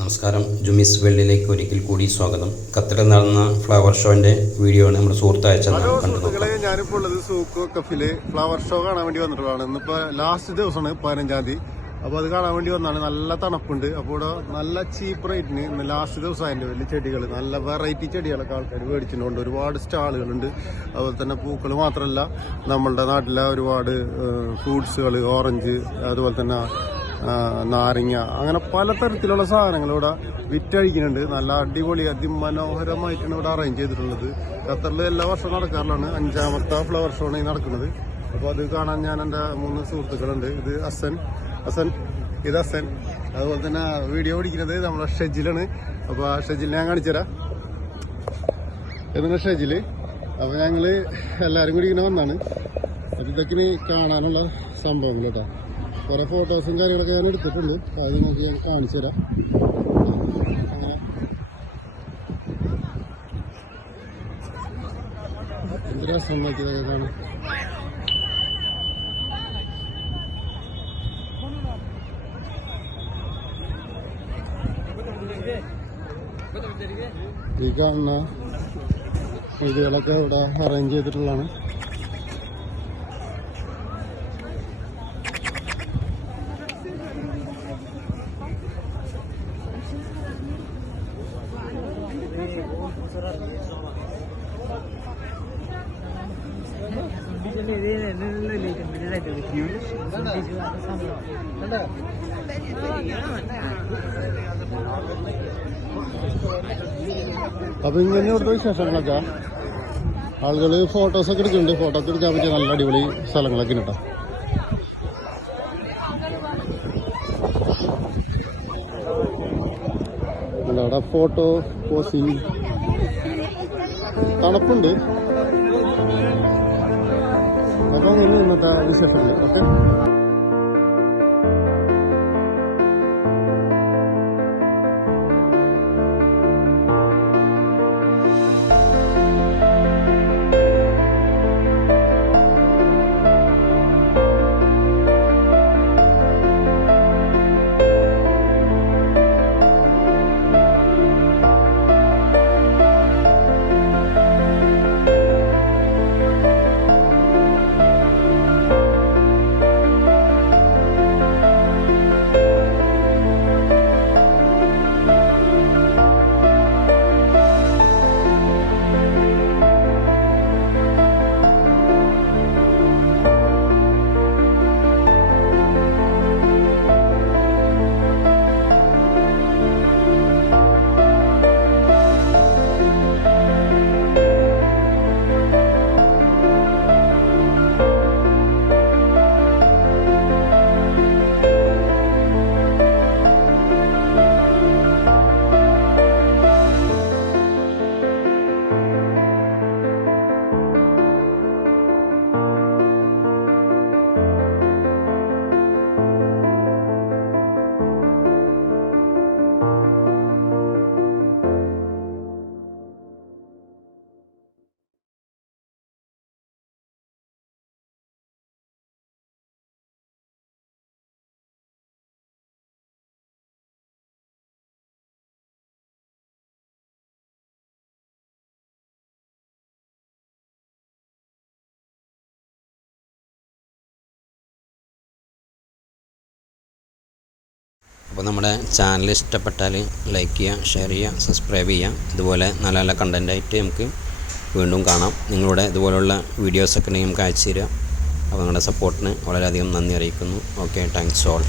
നമസ്കാരം. ജുമിസ് വേൾഡിലേക്ക് ഒരിക്കൽ കൂടി സ്വാഗതം. ഖത്തറിൽ നടന്ന ഫ്ലവർ ഷോന്റെ വീഡിയോ ആണ് നമ്മുടെ സുഹൃത്ത് അയച്ചത്. ഞാനിപ്പോൾ ഉള്ളത് സൂക്ക് കഫില് ഫ്ലവർ ഷോ കാണാൻ വേണ്ടി വന്നിട്ടുള്ളതാണ്. ഇന്നിപ്പോ ലാസ്റ്റ് ദിവസമാണ് 15-ാം തീയതി. അപ്പോൾ അത് കാണാൻ വേണ്ടി വന്നാണ്. നല്ല തണുപ്പുണ്ട്. അപ്പോൾ ഇവിടെ നല്ല ചീപ്പ് റേറ്റിന് ഇന്ന് ലാസ്റ്റ് ദിവസം അതിൻ്റെ വലിയ ചെടികൾ, നല്ല വെറൈറ്റി ചെടികളൊക്കെ ആൾക്കാർ മേടിച്ചിട്ടുണ്ട്. ഒരുപാട് സ്റ്റാളുകളുണ്ട്. അതുപോലെ തന്നെ പൂക്കൾ മാത്രമല്ല, നമ്മളുടെ നാട്ടിലെ ഒരുപാട് ഫ്രൂട്ട്സുകൾ, ഓറഞ്ച്, അതുപോലെ തന്നെ നാരങ്ങ, അങ്ങനെ പലതരത്തിലുള്ള സാധനങ്ങൾ ഇവിടെ വിറ്റഴിക്കുന്നുണ്ട്. നല്ല അടിപൊളി അതിമനോഹരമായിട്ടാണ് ഇവിടെ അറേഞ്ച് ചെയ്തിട്ടുള്ളത്. ഖത്തറിൽ എല്ലാ വർഷവും നടക്കാറുള്ളതാണ്. 5ാമത്തെ ഫ്ലവർ ഷോ ആണ് നടക്കുന്നത്. അപ്പോൾ അത് കാണാൻ ഞാൻ എൻ്റെ 3 സുഹൃത്തുക്കളുണ്ട്. ഇത് ഹസൻ, ഇത് ഹസൻ. അതുപോലെ തന്നെ വീഡിയോ പിടിക്കുന്നത് നമ്മളെ ഷെജിലാണ്. അപ്പോൾ ഷെജിലിനെ ഞാൻ കാണിച്ചുതരാം. എന്നാണ് ഷെജില്. അപ്പോൾ ഞങ്ങൾ എല്ലാവരും കൂടി ഇങ്ങനെ വന്നാണ്. അപ്പോൾ ഇതൊക്കെ കാണാനുള്ള സംഭവങ്ങൾ കേട്ടോ. കുറെ ഫോട്ടോസും കാര്യങ്ങളൊക്കെ ഞാൻ എടുത്തിട്ടുണ്ട്. അത് നോക്കി ഞാൻ കാണിച്ചു തരാം. എന്ത് രസം നോക്കിയതൊക്കെ കാണാം. ഈ കാണുന്ന രീതികളൊക്കെ ഇവിടെ അറേഞ്ച് ചെയ്തിട്ടുള്ളതാണ്. അപ്പൊ ഇങ്ങനെ ഇവിടുത്തെ വിശേഷങ്ങളൊക്കെ ആളുകള് ഫോട്ടോസൊക്കെ എടുക്കുന്നുണ്ട്. ഫോട്ടോ ഒക്കെ എടുക്കാൻ പറ്റിയ നല്ല അടിപൊളി സ്ഥലങ്ങളൊക്കെ കേട്ടോ. അവിടെ ഫോട്ടോ പോസിങ്, തണുപ്പുണ്ട്. അപ്പൊ അങ്ങനെ ഇന്നത്തെ വിശേഷങ്ങൾ. ഓക്കെ. അപ്പോൾ നമ്മുടെ ചാനൽ ഇഷ്ടപ്പെട്ടാൽ ലൈക്ക് ചെയ്യുക, ഷെയർ ചെയ്യുക, സബ്സ്ക്രൈബ് ചെയ്യുക. ഇതുപോലെ നല്ല നല്ല കണ്ടൻറ്റായിട്ട് നമുക്ക് വീണ്ടും കാണാം. നിങ്ങളുടെ ഇതുപോലുള്ള വീഡിയോസൊക്കെ ഉണ്ടെങ്കിൽ നമുക്ക് അയച്ചു തരിക. അപ്പോൾ നിങ്ങളുടെ സപ്പോർട്ടിന് വളരെയധികം നന്ദി അറിയിക്കുന്നു. Okay, thanks all.